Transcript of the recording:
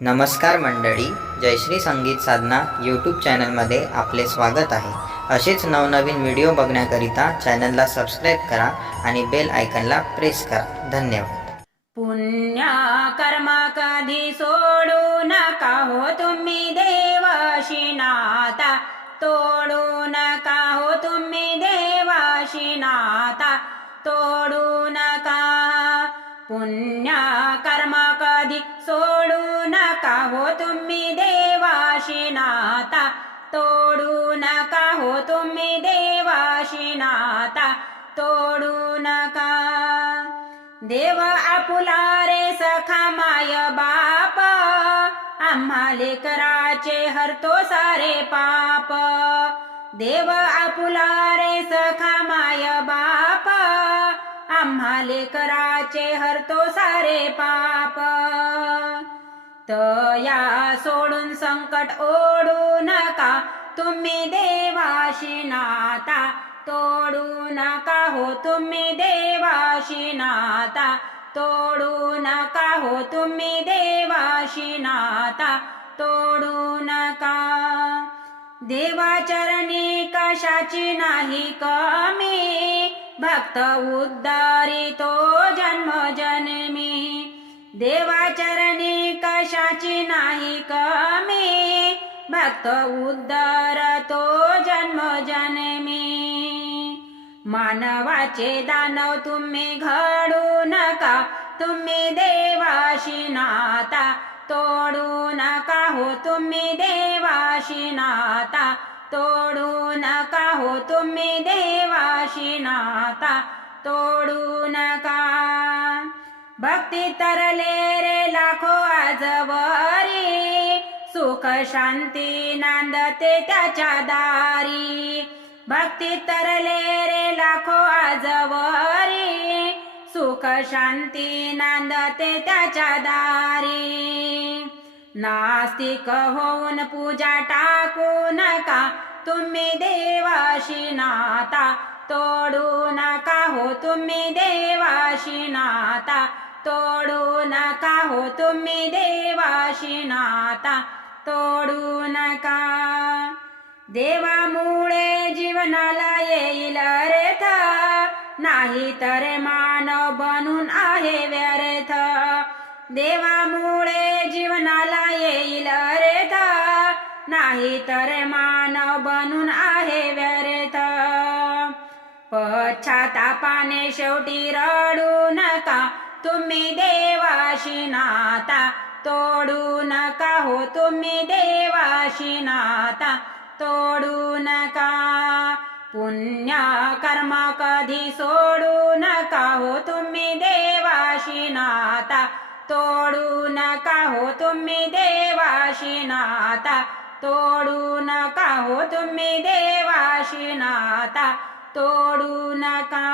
नमस्कार मंडळी जयश्री संगीत साधना यूट्यूब चॅनलमध्ये आपले स्वागत आहे. असेच नवनवीन व्हिडिओ बघण्याकरिता चॅनलला सबस्क्राईब करा आणि बेल आयकनला प्रेस करा. धन्यवाद. पुण्य कर्म कधी सोडू नका हो तुम्ही देवाशी नाता. तोडू नका हो तुम्ही देवाशी नाता. तोडू नका. पुण्य हो तुम्ही देवाशी नाता तोडू नका हो तुम्ही देवाशी नाता तोडू नका. देव आपुला रे सखा माय बाप आम्हा लेकराचे हरतो सारे पाप. देव आपुला रे सखा माय बाप आम्हा लेकराचे हरतो सारे पाप. तया सोडून संकट ओढू नका. तुम्ही देवाशी नाता तोडू नका हो. तुम्ही देवाशी नाता तोडू नका हो. तुम्ही देवाशी नाता तोडू नका. देवाचरणी कशाची नाही कमी. भक्त उद्धारी तो जन्म जन्मी. देवाचरणी कशाची नाही कमी. भक्त उद्धार तो जन्म जन्मी. मानवाचे दानव तुम्ही घडू नका. तुम्ही देवाशी नाता तोडू नका हो. तुम्ही देवाशी नाता तोडू नका हो. तुम्ही देवाशी नाता तोडू नका भक्ती तरले रे लाखो आजवरी सुख शांती नांदते त्याच्या दारी. भक्ती तरले रे लाखो आजवरी सुख शांती नांदते त्याच्या दारी. नास्तिक होऊन पूजा टाकू नका तुम्ही देवाशी नाता तोडू नका हो तुम्ही देवाशी नाता. तोडू नका हो तुम्ही देवाशी नाता. तोडू नका. देवामुळे जीवनाला येईल रेथ नाही तर मानव बनून आहे व्यर्थ. देवामुळे जीवनाला येईल रेथ नाही तर मानव बनून आहे पश्चातापाने शेवटी रडू नका. तुम्ही देवाशी नाता. तोडू नका हो तुम्ही देवाशी नाता. तोडू नका. पुण्य कर्म कधी सोडू नका हो तुम्ही देवाशी नाता. तोडू नका हो तुम्ही देवाशी नाता. तोडू नका हो तुम्ही देवाशी नाता. तोडू नका.